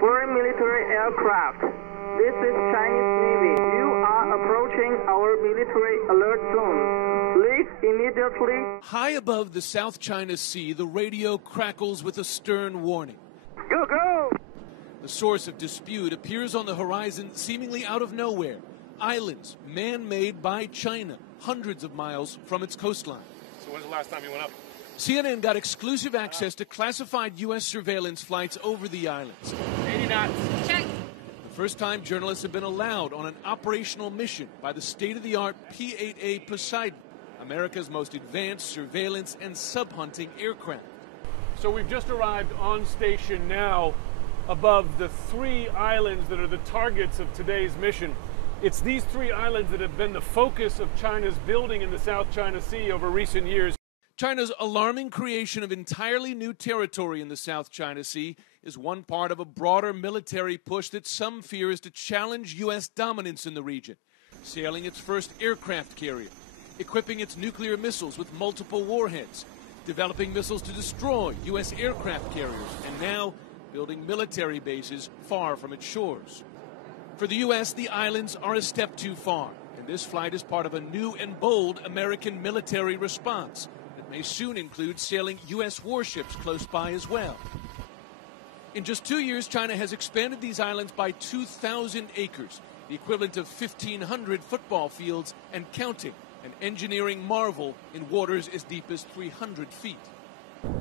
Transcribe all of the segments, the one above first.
foreign military aircraft. This is Chinese Navy. You are approaching our military alert zone. Leave immediately. High above the South China Sea, the radio crackles with a stern warning. Go, go! The source of dispute appears on the horizon seemingly out of nowhere. Islands, man-made by China, hundreds of miles from its coastline. So when's the last time you went up? CNN got exclusive access to classified U.S. surveillance flights over the islands. 80 knots. Check. The first time journalists have been allowed on an operational mission by the state-of-the-art P-8A Poseidon, America's most advanced surveillance and sub-hunting aircraft. So we've just arrived on station now above the 3 islands that are the targets of today's mission. It's these 3 islands that have been the focus of China's building in the South China Sea over recent years. China's alarming creation of entirely new territory in the South China Sea is one part of a broader military push that some fear is to challenge U.S. dominance in the region, sailing its first aircraft carrier, equipping its nuclear missiles with multiple warheads, developing missiles to destroy U.S. aircraft carriers, and now building military bases far from its shores. For the U.S., the islands are a step too far, and this flight is part of a new and bold American military response that may soon include sailing U.S. warships close by as well. In just 2 years, China has expanded these islands by 2,000 acres, the equivalent of 1,500 football fields and counting, an engineering marvel in waters as deep as 300 feet.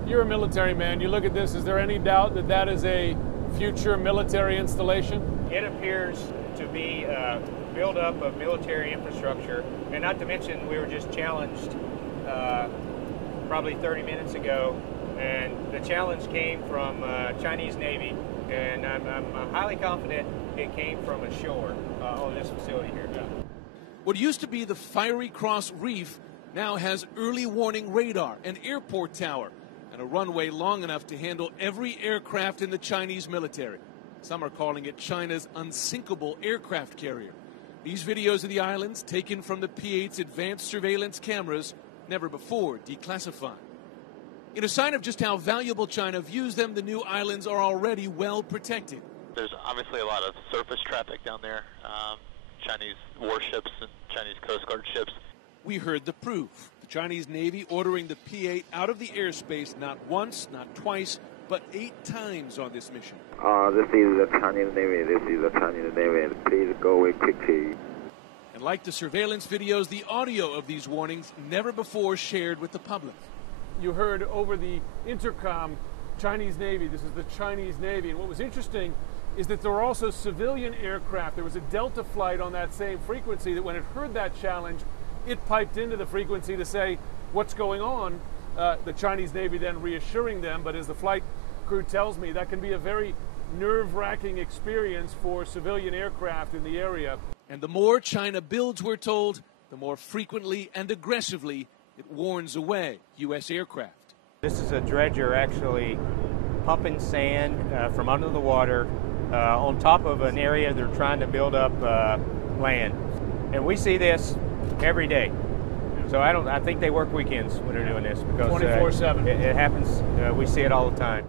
You're a military man. You look at this, is there any doubt that that is a future military installation? It appears to be a buildup of military infrastructure, and not to mention we were just challenged probably 30 minutes ago, and the challenge came from Chinese Navy, and I'm highly confident it came from ashore on this facility here. What used to be the Fiery Cross Reef now has early warning radar, an airport tower, and a runway long enough to handle every aircraft in the Chinese military. Some are calling it China's unsinkable aircraft carrier. These videos of the islands, taken from the P-8's advanced surveillance cameras, never before declassified. In a sign of just how valuable China views them, the new islands are already well protected. There's obviously a lot of surface traffic down there, Chinese warships and Chinese Coast Guard ships. We heard the proof. The Chinese Navy ordering the P-8 out of the airspace not once, not twice, but 8 times on this mission. This is the Chinese Navy. This is the Chinese Navy. Please go away quickly. And like the surveillance videos, the audio of these warnings never before shared with the public. You heard over the intercom, Chinese Navy. This is the Chinese Navy. And what was interesting is that there were also civilian aircraft. There was a Delta flight on that same frequency that when it heard that challenge, it piped into the frequency to say, what's going on? The Chinese Navy then reassuring them, but as the flight crew tells me, that can be a very nerve-wracking experience for civilian aircraft in the area. And the more China builds, we're told, the more frequently and aggressively it warns away U.S. aircraft. This is a dredger actually pumping sand from under the water on top of an area they're trying to build up land. And we see this every day. So I think they work weekends when they're doing this because 24/7. It happens. We see it all the time.